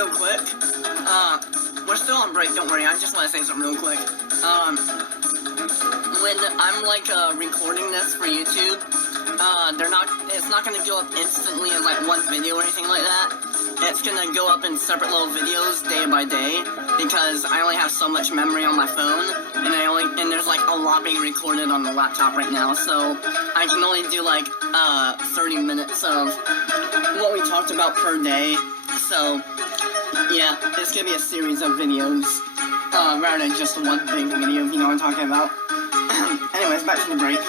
real quick. We're still on break, don't worry, I just want to say something real quick. When I'm, like, recording this for YouTube, it's not gonna go up instantly as, like, one video or anything like that. It's gonna go up in separate little videos day by day, because I only have so much memory on my phone, and there's, like, a lot being recorded on the laptop right now, so I can only do, like, 30 minutes of what we talked about per day. So, yeah, it's gonna be a series of videos, rather than just one big video, if you know what I'm talking about. Anyways, back to the break.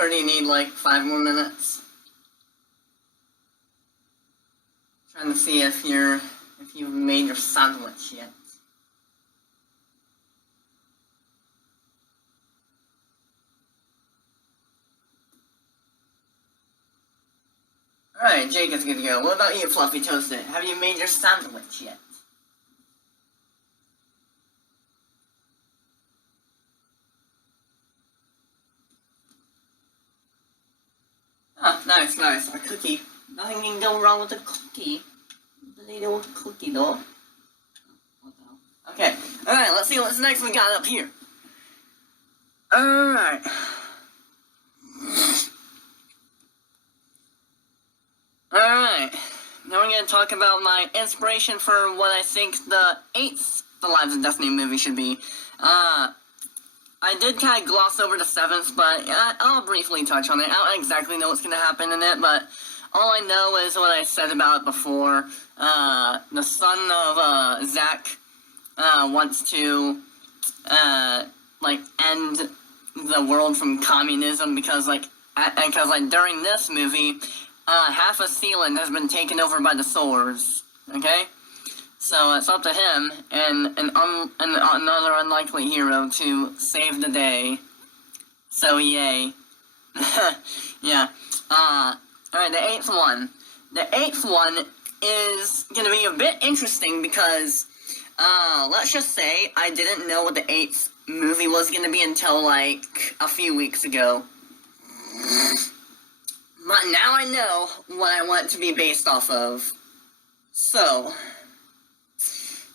Or do you need like 5 more minutes? Trying to see if you've made your sandwich yet. Alright, Jake is good to go. What about you, Fluffy Toasted? Have you made your sandwich yet? Oh, nice, nice. A cookie. Nothing can go wrong with a cookie. Little cookie, though. What the hell? Okay. Alright, let's see what's next we got up here. Alright. Alright. Now we're going to talk about my inspiration for what I think the 8th The Lives of Destiny movie should be. I did kind of gloss over the 7th, but I'll briefly touch on it. I don't exactly know what's going to happen in it, but all I know is what I said about it before. The son of Zack wants to end the world from communism because during this movie, half of Sealand has been taken over by the Swords. Okay. So it's up to him and another unlikely hero to save the day. So yay. Yeah. Alright, the 8th one. The 8th one is gonna be a bit interesting because, let's just say I didn't know what the 8th movie was gonna be until, like, a few weeks ago. But now I know what I want it to be based off of. So,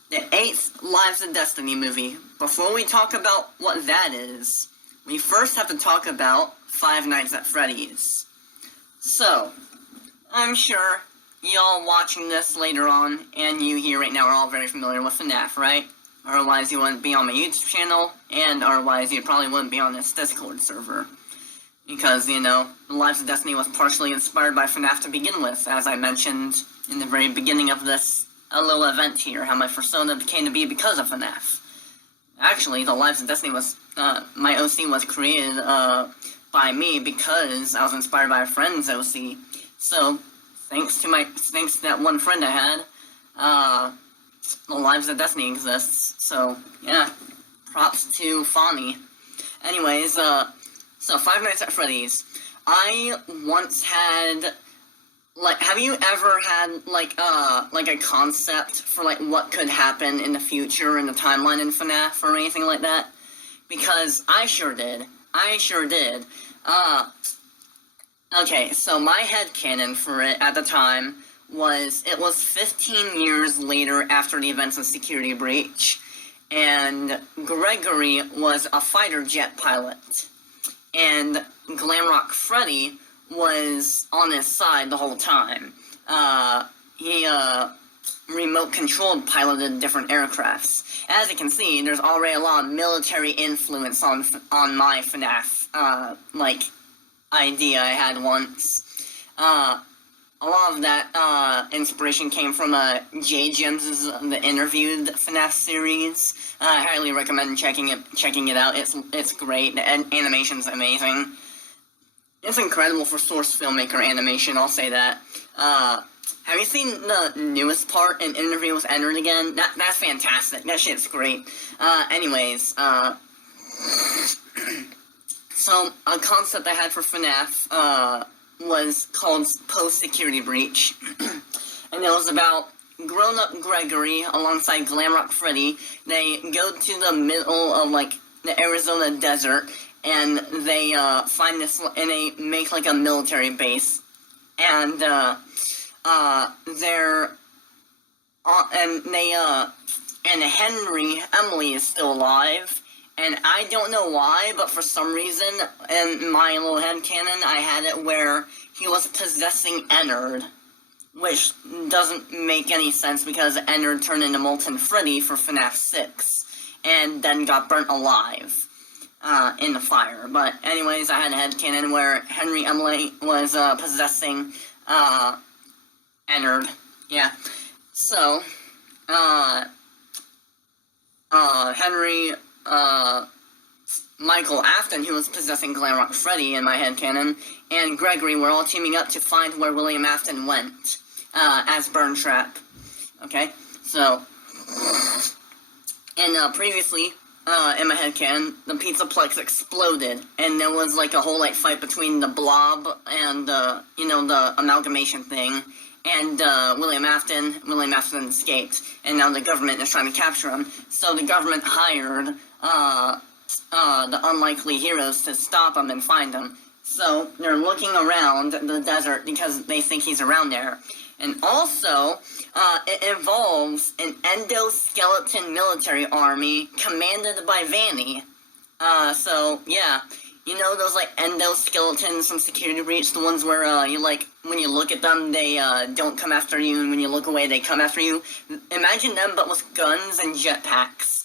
the 8th Lives of Destiny movie. Before we talk about what that is, we first have to talk about Five Nights at Freddy's. So, I'm sure y'all watching this later on, and you here right now are all very familiar with FNAF, right? Otherwise you wouldn't be on my YouTube channel, and otherwise you probably wouldn't be on this Discord server. Because, you know, The Lives of Destiny was partially inspired by FNAF to begin with, as I mentioned in the very beginning of this little event here, how my persona came to be because of FNAF. Actually, The Lives of Destiny was, my OC was created, by me because I was inspired by a friend's OC. So, thanks to that one friend I had, The Lives of Destiny exists. So, yeah, props to Fawny. Anyways, so Five Nights at Freddy's. I once had, like, have you ever had, like a concept for, like, what could happen in the future in the timeline in FNAF or anything like that? Because I sure did. Okay, so my headcanon for it at the time was, it was 15 years later after the events of Security Breach, and Gregory was a fighter jet pilot, and Glamrock Freddy was on his side the whole time. He remote-controlled piloted different aircrafts. As you can see, there's already a lot of military influence on my FNAF, idea I had once. A lot of that, inspiration came from, J. Gems' The Interviewed FNAF series. I highly recommend checking it out. It's great. The animation's amazing. It's incredible for source filmmaker animation, I'll say that. Have you seen the newest part in Interview with Ennard again? That's fantastic. That shit's great. Anyways, so, a concept I had for FNAF, was called Post-Security Breach. And it was about grown-up Gregory alongside Glamrock Freddy. They go to the middle of, like, the Arizona desert, and they, find this, and they make, like, a military base. And, and Henry Emily is still alive, and I don't know why, but for some reason, in my little headcanon, I had it where he was possessing Ennard, which doesn't make any sense because Ennard turned into Molten Freddy for FNAF 6, and then got burnt alive, in the fire. But anyways, I had a headcanon where Henry Emily was, possessing, Ennard. Yeah. So, Michael Afton, who was possessing Glamrock Freddy in my headcanon, and Gregory were all teaming up to find where William Afton went, as Burn Trap. Okay? So, and, previously, in my headcanon, the Pizzaplex exploded, and there was, like, a whole, like, fight between the Blob and, you know, the amalgamation thing, and, William Afton escaped, and now the government is trying to capture him. So the government hired, the unlikely heroes to stop him and find him. So they're looking around the desert because they think he's around there. And also, it involves an endoskeleton military army commanded by Vanny. So, yeah. You know those, like, endoskeletons from Security Breach? The ones where, you, like, when you look at them, they, don't come after you, and when you look away, they come after you? Imagine them, but with guns and jetpacks.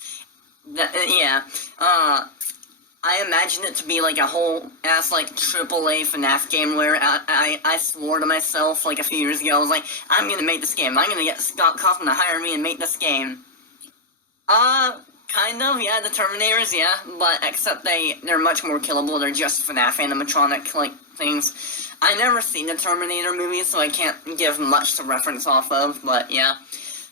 Yeah. I imagine it to be, like, a whole-ass, like, AAA FNAF game where I swore to myself, like, a few years ago, I was like, I'm gonna make this game. I'm gonna get Scott Kaufman to hire me and make this game. Kind of, yeah, the Terminators, yeah, but except they're much more killable. They're just FNAF animatronic, like, things. I never seen the Terminator movies, so I can't give much to reference off of, but yeah.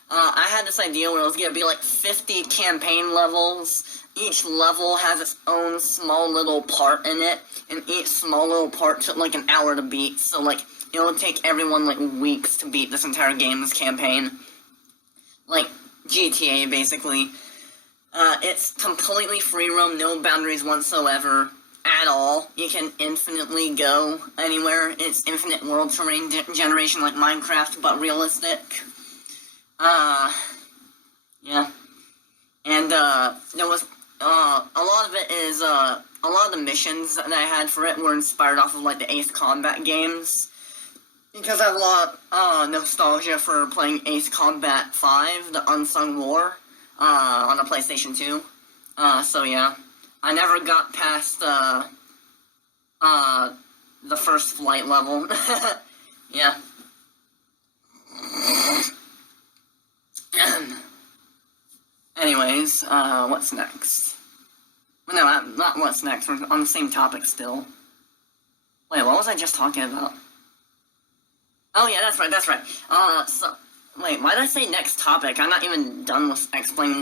I had this idea where it was gonna be, like, 50 campaign levels. Each level has its own small little part in it, and each small little part took, like, an hour to beat, so, like, it would take everyone, like, weeks to beat this entire game, this campaign. Like, GTA, basically. It's completely free roam, no boundaries whatsoever, at all. You can infinitely go anywhere. It's infinite world terrain generation like Minecraft, but realistic. Yeah. And, there was, a lot of it is, a a lot of the missions that I had for it were inspired off of, like, the Ace Combat games. Because I have a lot of nostalgia for playing Ace Combat 5, the Unsung War, on the PlayStation 2. So yeah. I never got past, the first flight level. Yeah. Anyways, what's next? Well, no, not what's next. We're on the same topic still. Wait, what was I just talking about? Oh, yeah, that's right. Wait, why did I say next topic? I'm not even done with explaining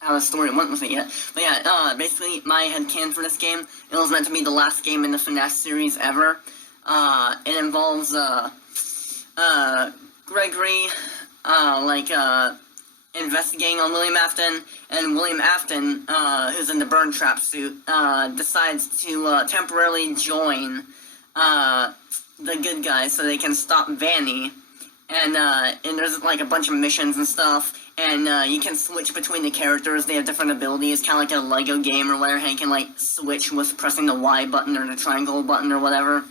how the story went with it yet. But yeah, basically, my headcanon for this game, it was meant to be the last game in the FNAF series ever. It involves, Gregory, investigating on William Afton, and William Afton, who's in the burn trap suit, decides to, temporarily join, the good guys so they can stop Vanny, and there's, like, a bunch of missions and stuff, and, you can switch between the characters. They have different abilities, kind of like a Lego game or whatever, and you can, like, switch with pressing the Y button or the triangle button or whatever,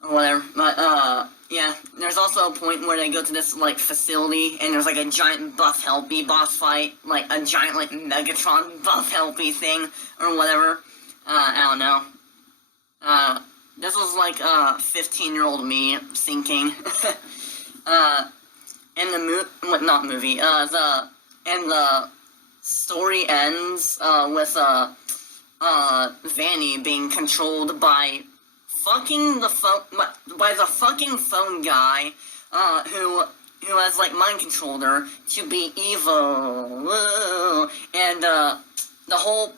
but, yeah, there's also a point where they go to this, like, facility, and there's, like, a giant Buff Helpy boss fight, like, a giant, like, Megatron Buff Helpy thing, or whatever. I don't know. This was, like, 15-year-old me thinking. And the story ends, with, Vanny being controlled by the fucking phone guy, who has, like, mind controlled her to be evil. Woo. And, the whole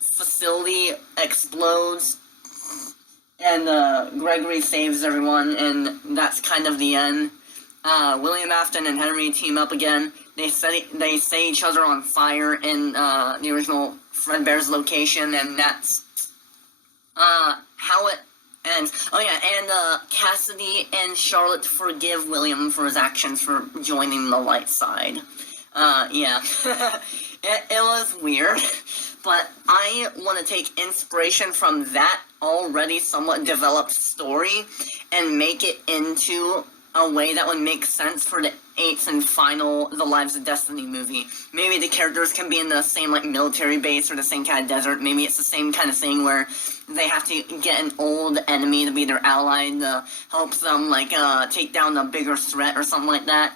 facility explodes, and, Gregory saves everyone, and that's kind of the end. William Afton and Henry team up again. They set each other on fire in, the original Fredbear's location, and that's, how it ends. Oh yeah, and, Cassidy and Charlotte forgive William for his actions for joining the light side. Yeah. It was weird, but I want to take inspiration from that already somewhat developed story and make it into a way that would make sense for the 8th and final The Lives of Destiny movie. Maybe the characters can be in the same, like, military base or the same kind of desert. Maybe it's the same kind of thing where they have to get an old enemy to be their ally to help them, like, take down a bigger threat or something like that.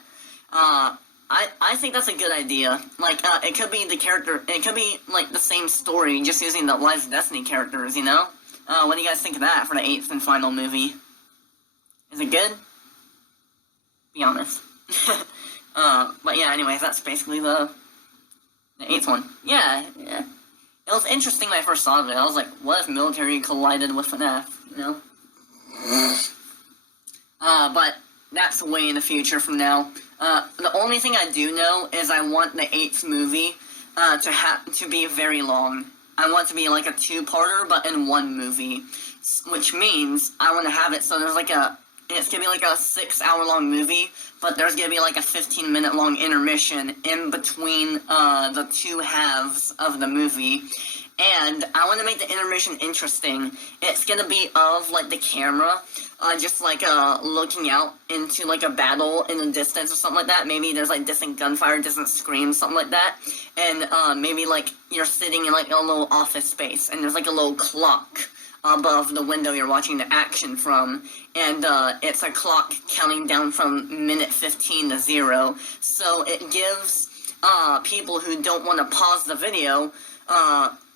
I think that's a good idea. Like, it could be like, the same story, just using the Lives of Destiny characters, you know? What do you guys think of that for the 8th and final movie? Is it good? Be honest. But yeah, anyways, that's basically the 8th one. Yeah. It was interesting when I first saw it. I was like, what if military collided with FNAF, you know? But that's way in the future from now. The only thing I do know is I want the 8th movie, to be very long. I want it to be like a 2-parter, but in one movie. Which means I want to have it so there's it's gonna be like a 6-hour-long movie, but there's gonna be like a 15-minute-long intermission in between, the two halves of the movie. And I want to make the intermission interesting. It's gonna be of, like, the camera, just, like, looking out into, like, a battle in the distance or something like that. Maybe there's, like, distant gunfire, distant screams, something like that. And, maybe, like, you're sitting in, like, a little office space, and there's, like, a little clock above the window you're watching the action from, and it's a clock counting down from minute 15 to 0, so it gives people who don't want to pause the video,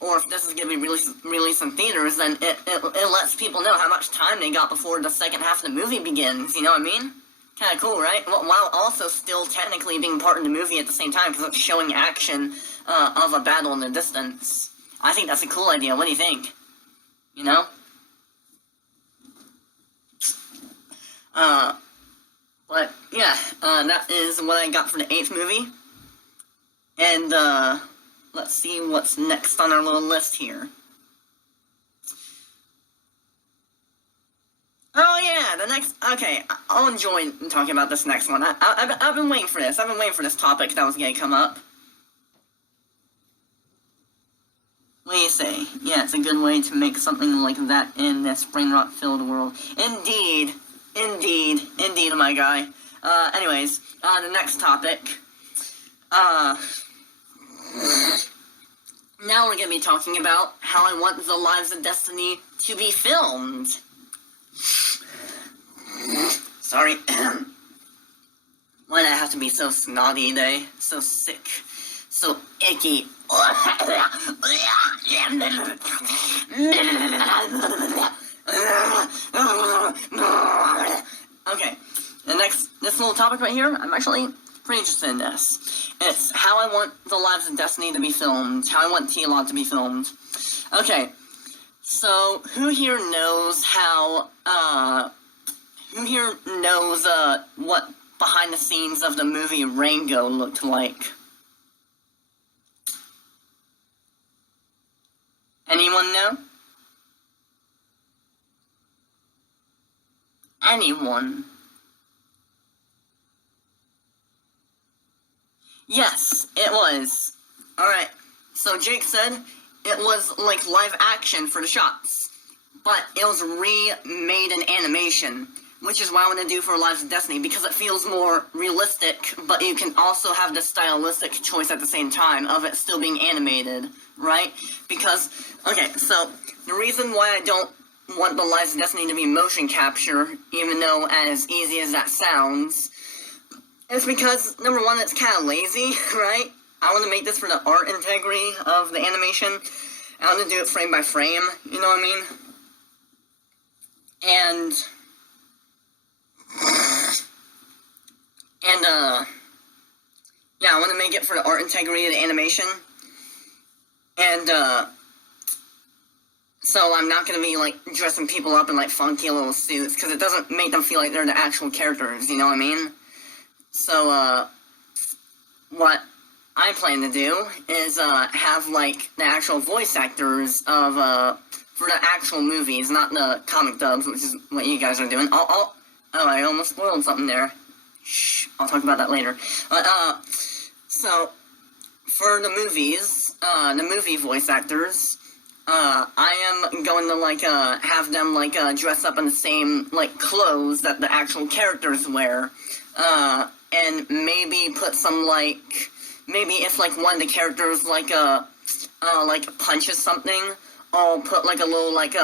or if this is going to be released in theaters, then it lets people know how much time they got before the second half of the movie begins, you know what I mean? Kind of cool, right? While also still technically being part of the movie at the same time, because it's showing action of a battle in the distance. I think that's a cool idea. What do you think? You know? But, yeah, that is what I got for the 8th movie. And, let's see what's next on our little list here. Oh, yeah, the next... Okay, I'll enjoy talking about this next one. I've been waiting for this. I've been waiting for this topic that was going to come up. What do you say? Yeah, it's a good way to make something like that in this brain rot-filled world. Indeed, my guy. Anyways, the next topic. Now we're gonna be talking about how I want The Lives of Destiny to be filmed. Sorry. Why did I have to be so snotty today? So sick. So icky. Okay, this little topic right here, I'm actually pretty interested in this. It's how I want The Lives of Destiny to be filmed, how I want TLOD to be filmed. Okay, so who here knows what behind the scenes of the movie Rango looked like? Anyone know? Anyone? Yes, it was. Alright, so Jake said it was like live action for the shots, but it was remade in animation, which is what I want to do for Lives of Destiny, because it feels more realistic, but you can also have the stylistic choice at the same time of it still being animated, right? Because, okay, so the reason why I don't want The Lives of Destiny to be motion capture, even though as easy as that sounds, is because, number one, it's kind of lazy, right? I want to make this for the art integrity of the animation. I want to do it frame by frame, you know what I mean? Yeah, I want to make it for the art integrity of the animation. And, so I'm not going to be, like, dressing people up in, like, funky little suits, because it doesn't make them feel like they're the actual characters, you know what I mean? So, what I plan to do is, have, like, the actual voice actors of, for the actual movies, not the comic dubs, which is what you guys are doing. Oh, I almost spoiled something there. Shh, I'll talk about that later. But, so, for the movies, the movie voice actors, I am going to, like, have them, like, dress up in the same, like, clothes that the actual characters wear, and maybe put some, like, maybe if, like, one of the characters, like, punches something, I'll put, like, a little, like,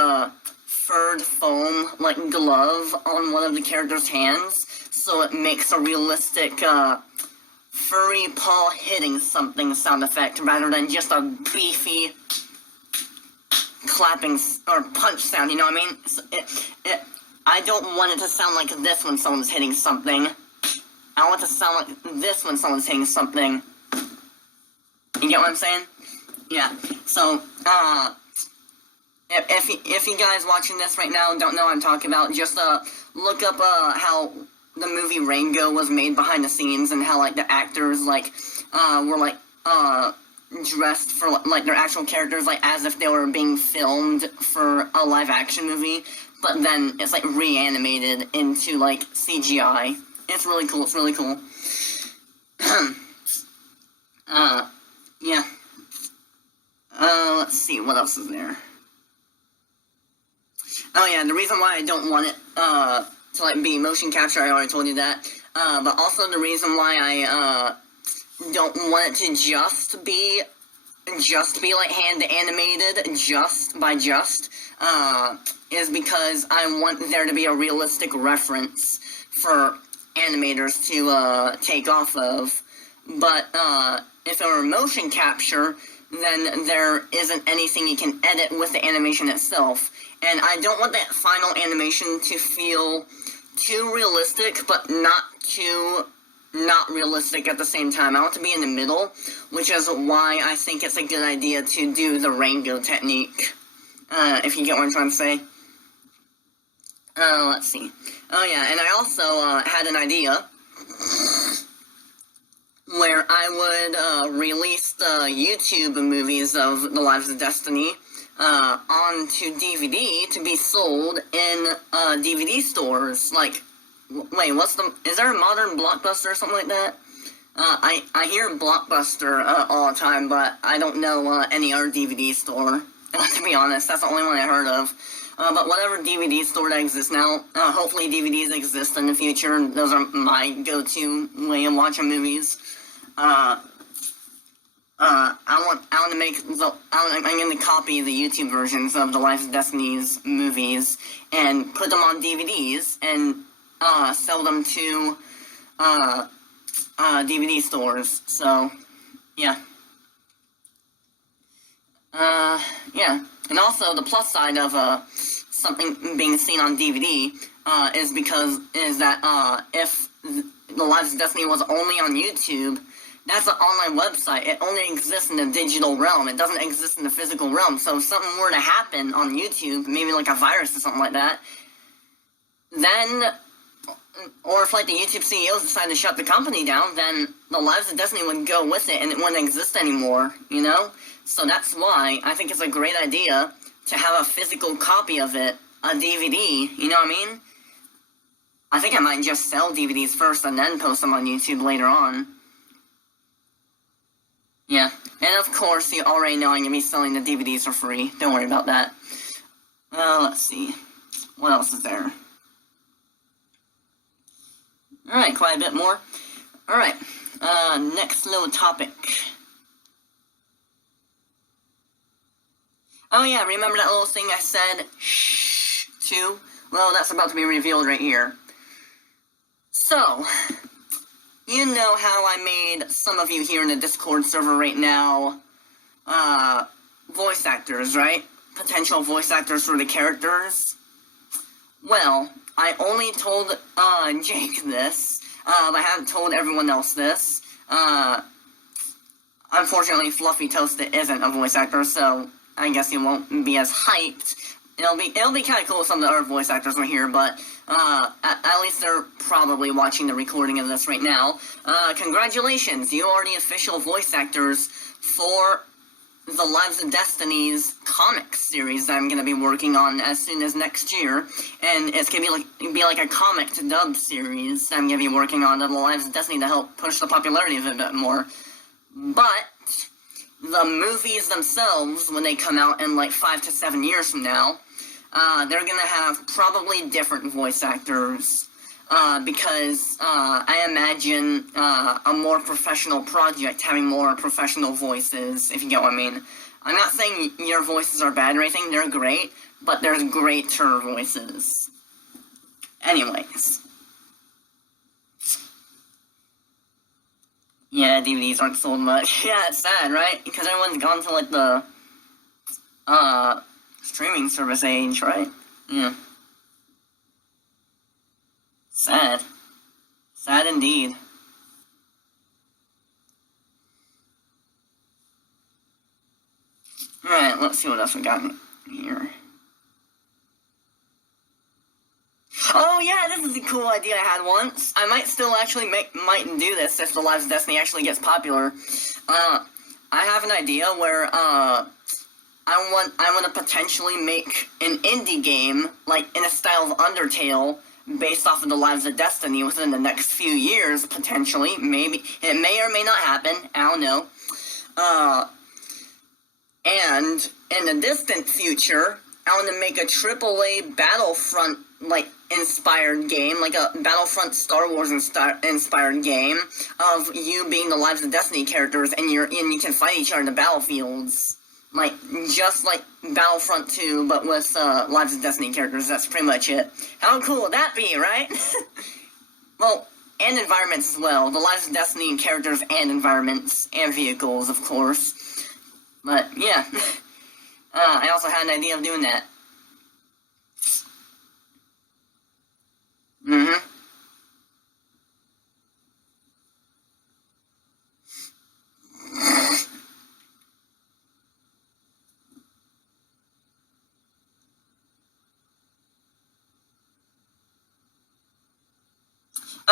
furred foam, like, glove on one of the characters' hands, so it makes a realistic, furry paw hitting something sound effect, rather than just a beefy clapping or punch sound, you know what I mean? I don't want it to sound like this when someone's hitting something. I want it to sound like this when someone's hitting something. You get what I'm saying? Yeah. So, if you guys watching this right now don't know what I'm talking about, just look up how the movie Rango was made behind the scenes, and how, like, the actors, like, were, like, dressed for, like, their actual characters, like, as if they were being filmed for a live-action movie, but then it's, like, reanimated into, like, CGI. It's really cool, yeah. Let's see, what else is there? Oh, yeah, the reason why I don't want it, to, like, be motion capture, I already told you that, but also the reason why I, don't want it to just be, like, hand animated, is because I want there to be a realistic reference for animators to, take off of. But, if it were motion capture, then there isn't anything you can edit with the animation itself. And I don't want that final animation to feel too realistic, but not too not realistic at the same time. I want to be in the middle, which is why I think it's a good idea to do the Rango technique, if you get what I'm trying to say. Let's see. Oh yeah, and I also had an idea where I would release the YouTube movies of The Lives of Destiny onto DVD to be sold in DVD stores. Like, wait, is there a modern Blockbuster or something like that? I hear Blockbuster all the time, but I don't know any other DVD store. To be honest, that's the only one I heard of. But whatever DVD store that exists now, hopefully DVDs exist in the future. Those are my go-to way of watching movies. I'm going to copy the YouTube versions of the Life of Destiny's movies and put them on DVDs and sell them to DVD stores. So, yeah. Yeah. And also, the plus side of something being seen on DVD is that if the Lives of Destiny was only on YouTube, that's an online website. It only exists in the digital realm. It doesn't exist in the physical realm. So if something were to happen on YouTube, maybe like a virus or something like that, then, or if like the YouTube CEOs decide to shut the company down, then the Lives of Destiny would go with it and it wouldn't exist anymore, you know? So that's why I think it's a great idea to have a physical copy of it, a DVD, you know what I mean? I think I might just sell DVDs first and then post them on YouTube later on. Yeah, and of course, you already know I'm going to be selling the DVDs for free. Don't worry about that. Let's see. What else is there? Alright, quite a bit more. Alright, next little topic. Oh yeah, remember that little thing I said, shh, to? Well, that's about to be revealed right here. So, you know how I made some of you here in the Discord server right now, voice actors, right? Potential voice actors for the characters. Well, I only told, Jake this. I haven't told everyone else this. Unfortunately, Fluffy Toasted isn't a voice actor, so I guess he won't be as hyped. It'll be kind of cool if some of the other voice actors were here, but at least they're probably watching the recording of this right now. Congratulations, you are the official voice actors for the Lives of Destiny's comic series that I'm going to be working on as soon as next year, and it's going to be like a comic to dub series that I'm going to be working on the Lives of Destiny to help push the popularity of it a bit more. But the movies themselves, when they come out in like 5 to 7 years from now, they're going to have probably different voice actors, because I imagine a more professional project having more professional voices, if you get what I mean. I'm not saying your voices are bad or anything, they're great, but there's greater voices. Anyways. Yeah, DVDs aren't sold much. Yeah, it's sad, right? Because everyone's gone to, like, the, streaming service age, right? Yeah. Sad. Sad indeed. Alright, let's see what else we got here. Oh yeah, this is a cool idea I had once. I might still actually might do this if the Lives of Destiny actually gets popular. I have an idea where I want to potentially make an indie game, like in a style of Undertale, based off of the Lives of Destiny within the next few years, potentially. Maybe. It may or may not happen. I don't know. And in the distant future, I want to make a AAA Battlefront, like, inspired game, like a Battlefront Star Wars inspired game of you being the Lives of Destiny characters, and you can fight each other in the battlefields. Like, just like Battlefront 2, but with Lives of Destiny characters. That's pretty much it. How cool would that be, right? Well, and environments as well. The Lives of Destiny characters and environments and vehicles, of course. But, yeah. I also had an idea of doing that.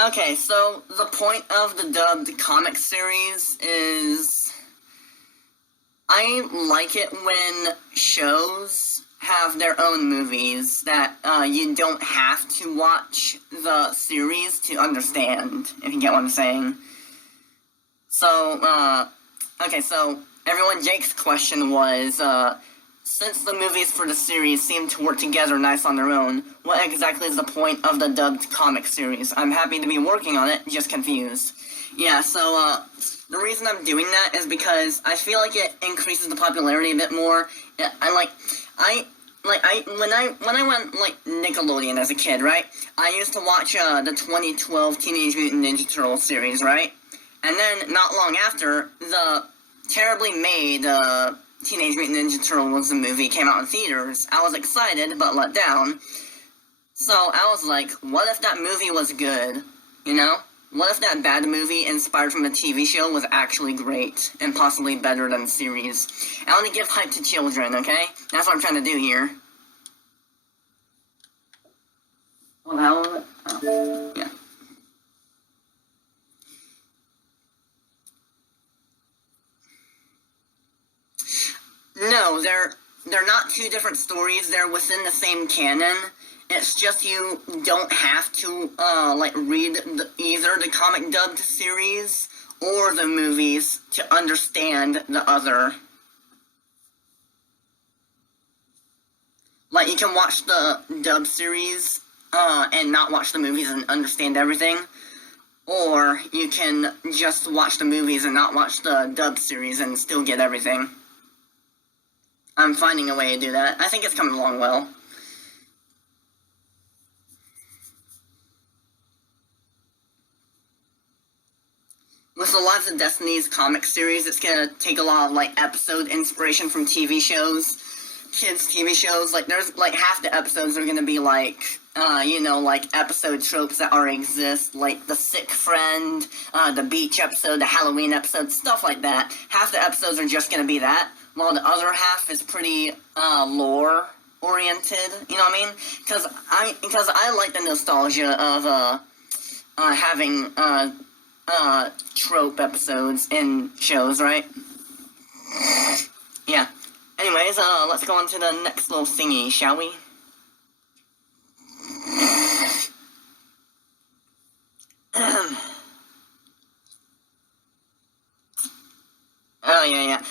Okay, so the point of the dubbed comic series is I like it when shows have their own movies that you don't have to watch the series to understand, if you get what I'm saying. So, okay, so everyone, Jake's question was, since the movies for the series seem to work together nice on their own, what exactly is the point of the dubbed comic series? I'm happy to be working on it, just confused. Yeah, so, the reason I'm doing that is because I feel like it increases the popularity a bit more. When I went, Nickelodeon as a kid, right? I used to watch, the 2012 Teenage Mutant Ninja Turtles series, right? And then, not long after, the terribly made, Teenage Mutant Ninja Turtles movie came out in theaters. I was excited, but let down. So, I was like, what if that movie was good? You know? What if that bad movie inspired from a TV show was actually great, and possibly better than the series? I want to give hype to children, okay? That's what I'm trying to do here. Well, yeah. No, they're not two different stories. They're within the same canon. It's just you don't have to, read either the comic dubbed series or the movies to understand the other. Like, you can watch the dubbed series, and not watch the movies and understand everything. Or you can just watch the movies and not watch the dubbed series and still get everything. I'm finding a way to do that. I think it's coming along well. With the Lives of Destiny's comic series, it's gonna take a lot of, episode inspiration from TV shows, kids' TV shows. There's, half the episodes are gonna be, episode tropes that already exist, like the sick friend, the beach episode, the Halloween episode, stuff like that. Half the episodes are just gonna be that, while the other half is pretty, lore-oriented, you know what I mean? Because I like the nostalgia of, having, trope episodes in shows, right? Yeah. Anyways, let's go on to the next little thingy, shall we? Oh, yeah.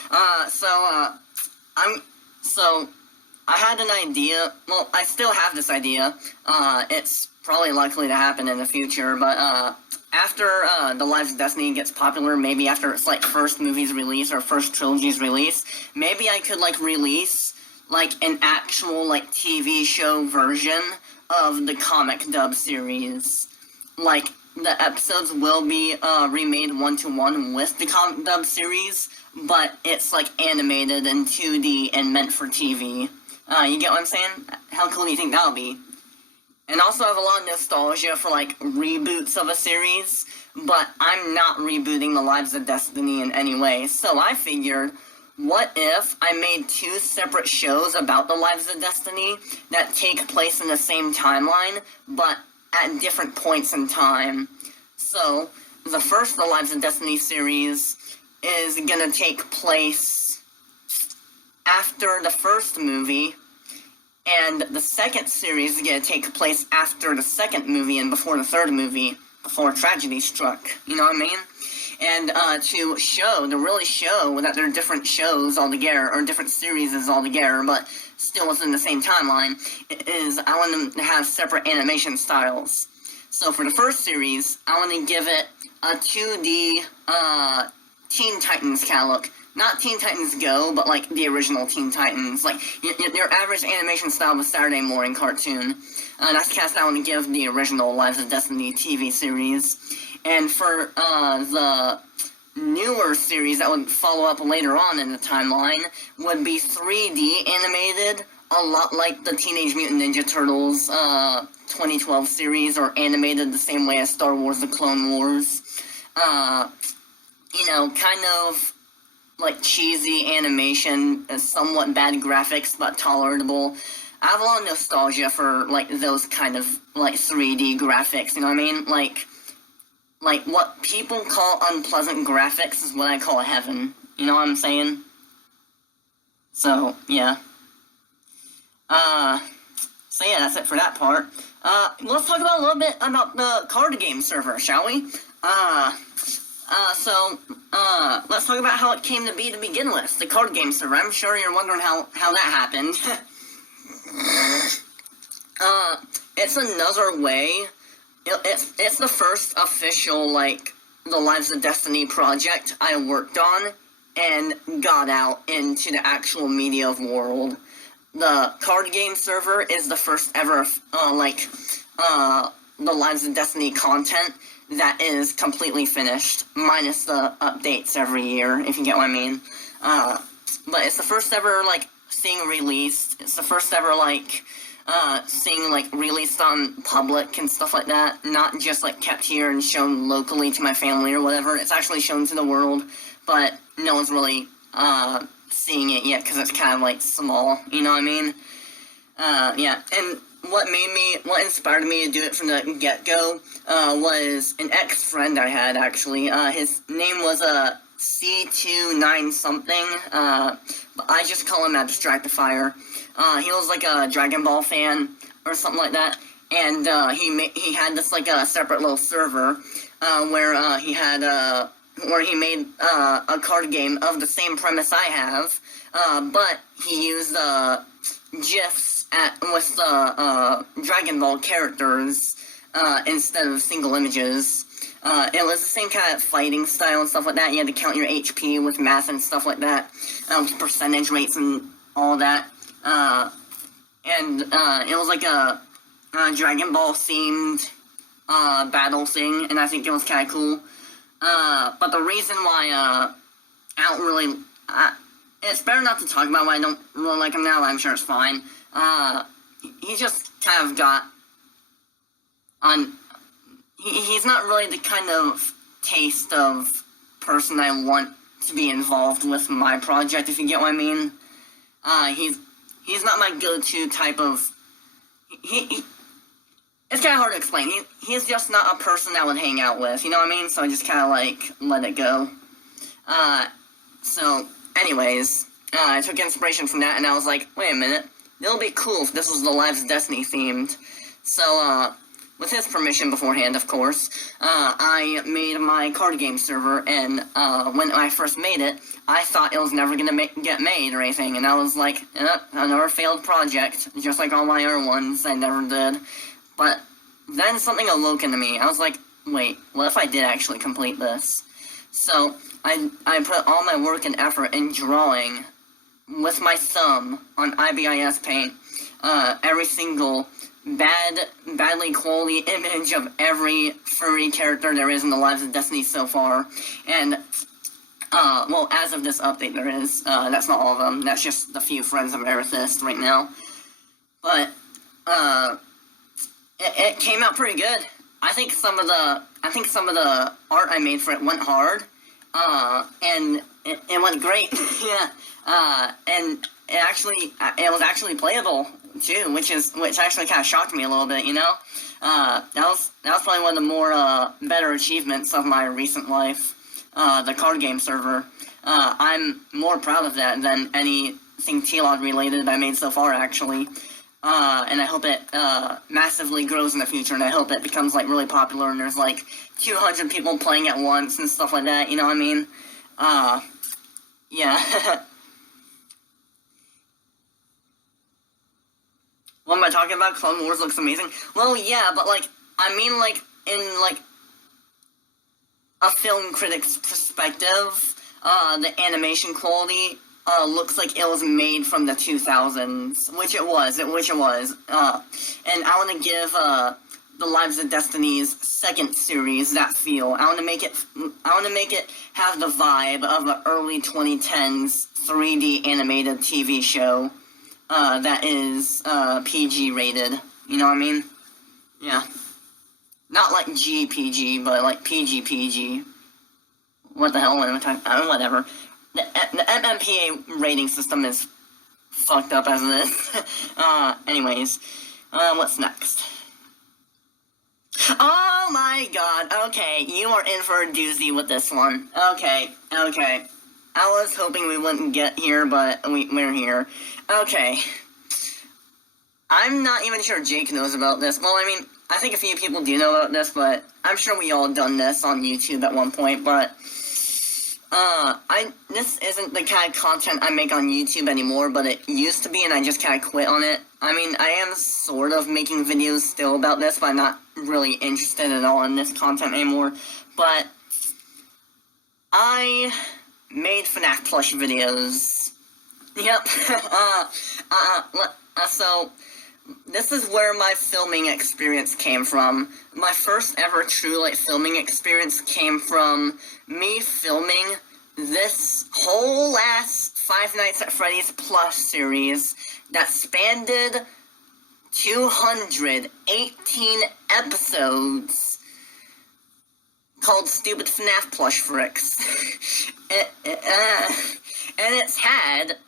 I had an idea. Well, I still have this idea. It's probably likely to happen in the future, but, after, The Lives of Destiny gets popular, maybe after its, first movie's release, or first trilogy's release, maybe I could, release, an actual, TV show version of the comic dub series. The episodes will be, remade one-to-one with the comic dub series, but it's, animated in 2D and meant for TV. You get what I'm saying? How cool do you think that'll be? And also I have a lot of nostalgia for, reboots of a series, but I'm not rebooting The Lives of Destiny in any way. So I figured, what if I made two separate shows about The Lives of Destiny that take place in the same timeline, but at different points in time? So, the first The Lives of Destiny series is gonna take place after the first movie, and the second series is going to take place after the second movie and before the third movie, before tragedy struck. You know what I mean? And to really show that they're different shows altogether, or different series altogether, but still within the same timeline, I want them to have separate animation styles. So for the first series, I want to give it a 2D Teen Titans kind of look. Not Teen Titans Go, but, the original Teen Titans. Your average animation style of a Saturday morning cartoon. That's the cast I want to give the original Lives of Destiny TV series. And for, the newer series that would follow up later on in the timeline would be 3D animated, a lot like the Teenage Mutant Ninja Turtles, 2012 series, or animated the same way as Star Wars The Clone Wars. Kind of cheesy animation, somewhat bad graphics, but tolerable. I have a lot of nostalgia for, those kind of, 3D graphics, you know what I mean? What people call unpleasant graphics is what I call heaven, you know what I'm saying? So, yeah. That's it for that part. Let's talk about a little bit about the card game server, shall we? Let's talk about how it came to be to begin with. The card game server. I'm sure you're wondering how that happened. It's another way. It's the first official, like, the Lives of Destiny project I worked on and got out into the actual media world. The card game server is the first ever, the Lives of Destiny content that is completely finished, minus the updates every year, if you get what I mean. But it's the first ever, like, thing released. It's the first ever, like, thing, like, released on public and stuff like that. Not just, like, kept here and shown locally to my family or whatever. It's actually shown to the world, but no one's really, seeing it yet, because it's kind of, like, small, you know what I mean? Yeah, and what inspired me to do it from the get-go, was an ex-friend I had, actually. His name was, C29 something, but I just call him Abstractifier. He was, like, a Dragon Ball fan, or something like that, and, he had this, like, a separate little server, where he made, a card game of the same premise I have, but he used, GIFs with the Dragon Ball characters instead of single images. It was the same kind of fighting style and stuff like that. You had to count your HP with math and stuff like that, percentage rates and all that. And it was like a Dragon Ball themed battle thing, and I think it was kind of cool. But the reason why I don't really... it's better not to talk about why I don't really like him now. I'm sure it's fine. He just kind of got on... He's not really the kind of taste of person I want to be involved with my project, if you get what I mean. He's not my go-to type of... It's kind of hard to explain. He's just not a person I would hang out with, you know what I mean? So I just kind of, like, let it go. So, anyways, I took inspiration from that, and I was like, wait a minute, it'll be cool if this was the Lives of Destiny themed. So, with his permission beforehand, of course, I made my card game server, and when I first made it, I thought it was never gonna get made or anything, and I was like, another failed project, just like all my other ones. I never did. But then something awoke into me. I was like, wait, what if I did actually complete this? So I put all my work and effort in drawing with my thumb on IBIS Paint every single badly quality image of every furry character there is in the Lives of Destiny so far. And, well, as of this update there is. That's not all of them. That's just the few friends of Amethyst right now. But, it came out pretty good. I think some of the art I made for it went hard, and it went great. Yeah, and it was actually playable too, which actually kind of shocked me a little bit. You know, that was probably one of the more better achievements of my recent life. The card game server. I'm more proud of that than anything TLOD related I made so far, actually. And I hope it, massively grows in the future, and I hope it becomes, like, really popular, and there's, like, 200 people playing at once, and stuff like that, you know what I mean? Yeah. What am I talking about? Clone Wars looks amazing? Well, yeah, but, like, I mean, like, in, like, a film critic's perspective, the animation quality looks like it was made from the 2000s, which it was. And I want to give the Lives of Destiny's second series that feel. I want to make it have the vibe of an early 2010s 3D animated TV show that is PG rated. You know what I mean? Yeah. Not like GPG, but like PG. What the hell am I talking? Whatever. The MMPA rating system is fucked up as it is. Anyways, what's next? Oh my god, okay, you are in for a doozy with this one. Okay. I was hoping we wouldn't get here, but we're here. Okay. I'm not even sure Jake knows about this. Well, I mean, I think a few people do know about this, but I'm sure we all done this on YouTube at one point, but, this isn't the kind of content I make on YouTube anymore, but it used to be, and I just kind of quit on it. I mean, I am sort of making videos still about this, but I'm not really interested at all in this content anymore, but I made FNAF plush videos. Yep. So, this is where my filming experience came from. My first ever true, filming experience came from me filming this whole last Five Nights at Freddy's Plus series that spanned 218 episodes called Stupid FNAF Plush Fricks. And it's had,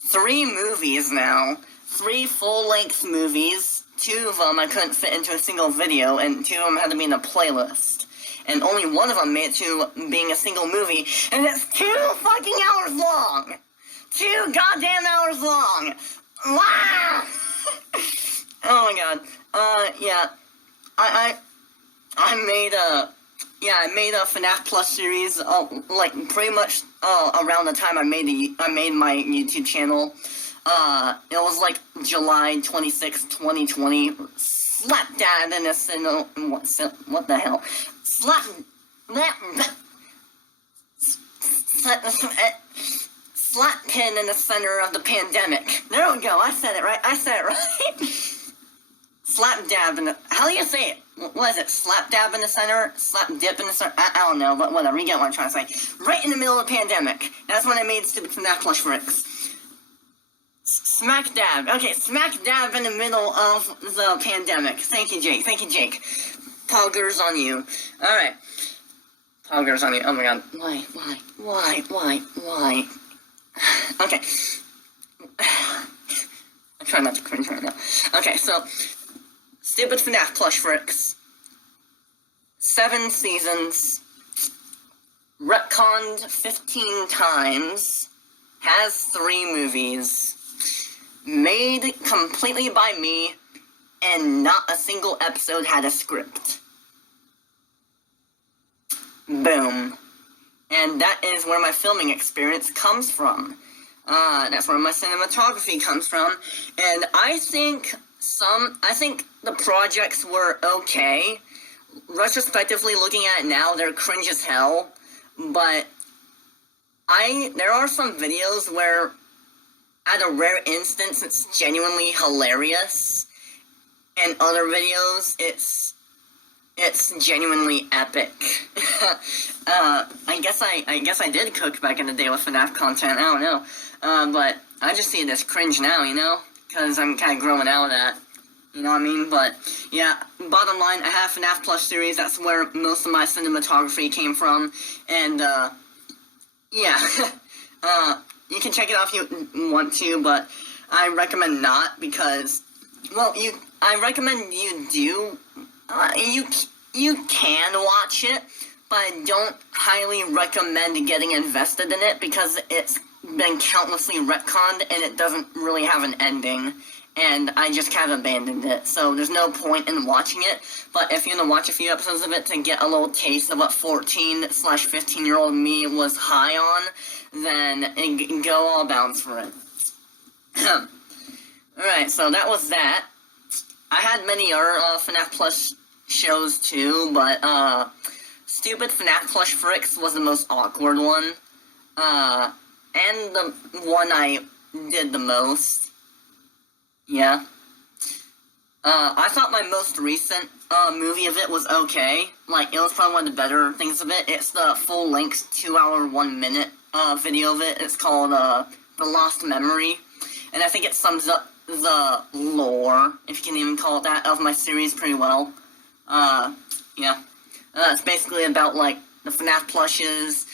3 movies now. 3 full-length movies. 2 of them I couldn't fit into a single video, and 2 of them had to be in a playlist. And only one of them made it to being a single movie, and it's 2 fucking hours long! 2 goddamn hours long! Wow! Oh my god. Yeah. I made a FNAF Plus series, pretty much, around the time I made my YouTube channel. It was, July 26, 2020. Slap dab in the what the hell? Slap pin in the center of the pandemic. There we go, I said it right. Slap dab in the... How do you say it? What is it? Slap dab in the center? Slap dip in the center? I don't know, but whatever. You get what I'm trying to say. Right in the middle of the pandemic. That's when I made Stupid FNAF Plush Fricks. Smack dab. Okay, smack dab in the middle of the pandemic. Thank you, Jake. Poggers on you. Alright. Poggers on you. Oh my god. Why? Okay. I'm trying not to cringe right now. Okay, so... Stupid FNAF Plush Fricks. 7 seasons. Retconned 15 times. Has 3 movies. Made completely by me. And not a single episode had a script. Boom. And that is where my filming experience comes from. That's where my cinematography comes from. And I think the projects were okay. Retrospectively looking at it now, they're cringe as hell. But there are some videos where, at a rare instance, it's genuinely hilarious. And other videos, it's genuinely epic. I guess I did cook back in the day with FNAF content, I don't know. But I just see it as cringe now, you know? Because I'm kind of growing out of that. You know what I mean? But, yeah, bottom line, I have FNAF Plus series. That's where most of my cinematography came from. And, yeah. You can check it out if you want to, but I recommend not because, well, I recommend you do. You can watch it, but I don't highly recommend getting invested in it because it's been countlessly retconned and it doesn't really have an ending. And I just kind of abandoned it, so there's no point in watching it. But if you're gonna watch a few episodes of it to get a little taste of what 14/15-year-old me was high on, then go all bounds for it. Alright, so that was that. I had many other FNAF Plus shows too, but Stupid FNAF Plush Fricks was the most awkward one. And the one I did the most. Yeah. I thought my most recent movie of it was okay. It was probably one of the better things of it. It's the full-length 2-hour, 1-minute video of it. It's called The Lost Memory. And I think it sums up the lore, if you can even call it that, of my series pretty well. Yeah. It's basically about, the FNAF plushes.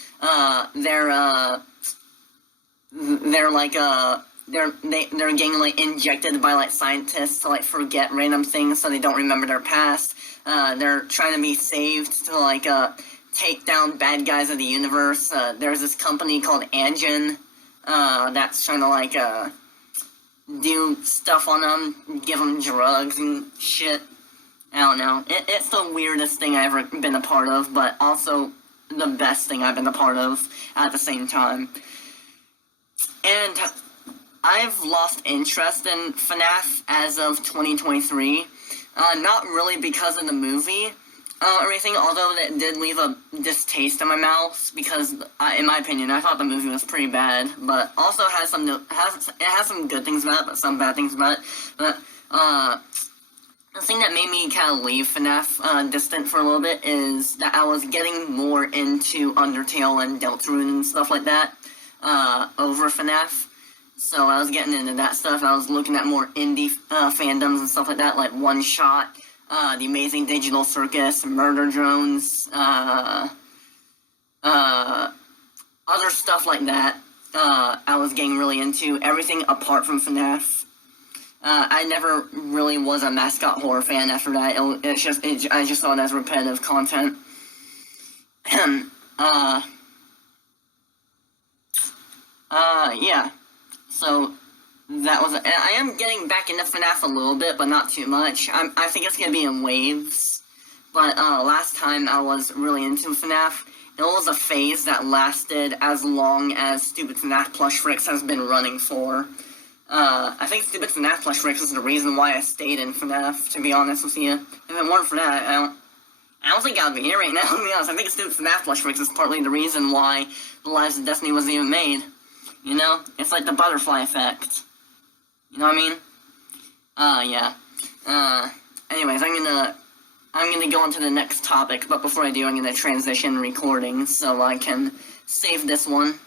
They're getting, injected by, scientists to, forget random things so they don't remember their past. They're trying to be saved to, take down bad guys of the universe. There's this company called Angen, that's trying to, do stuff on them, give them drugs and shit. I don't know. It's the weirdest thing I've ever been a part of, but also the best thing I've been a part of at the same time. And I've lost interest in FNAF as of 2023. Not really because of the movie or anything, although it did leave a distaste in my mouth, because, in my opinion, I thought the movie was pretty bad, but also it has some good things about it, but some bad things about it. But, the thing that made me kind of leave FNAF distant for a little bit is that I was getting more into Undertale and Deltarune and stuff like that over FNAF. So I was getting into that stuff. I was looking at more indie fandoms and stuff like that, like One Shot, The Amazing Digital Circus, Murder Drones, other stuff like that. I was getting really into everything apart from FNAF. I never really was a mascot horror fan after that. I just saw it as repetitive content. Yeah. So, that was... I am getting back into FNAF a little bit, but not too much. I think it's gonna be in waves. But, last time I was really into FNAF, it was a phase that lasted as long as Stupid FNAF Plush Fricks has been running for. I think Stupid FNAF Plush Fricks is the reason why I stayed in FNAF, to be honest with you. If it weren't for that, I don't think I'd be here right now, to be honest. I think Stupid FNAF Plush Fricks is partly the reason why The Lives of Destiny was even made. You know? It's like the butterfly effect. You know what I mean? Yeah. Anyways, I'm gonna go on to the next topic, but before I do, I'm gonna transition recording so I can save this one.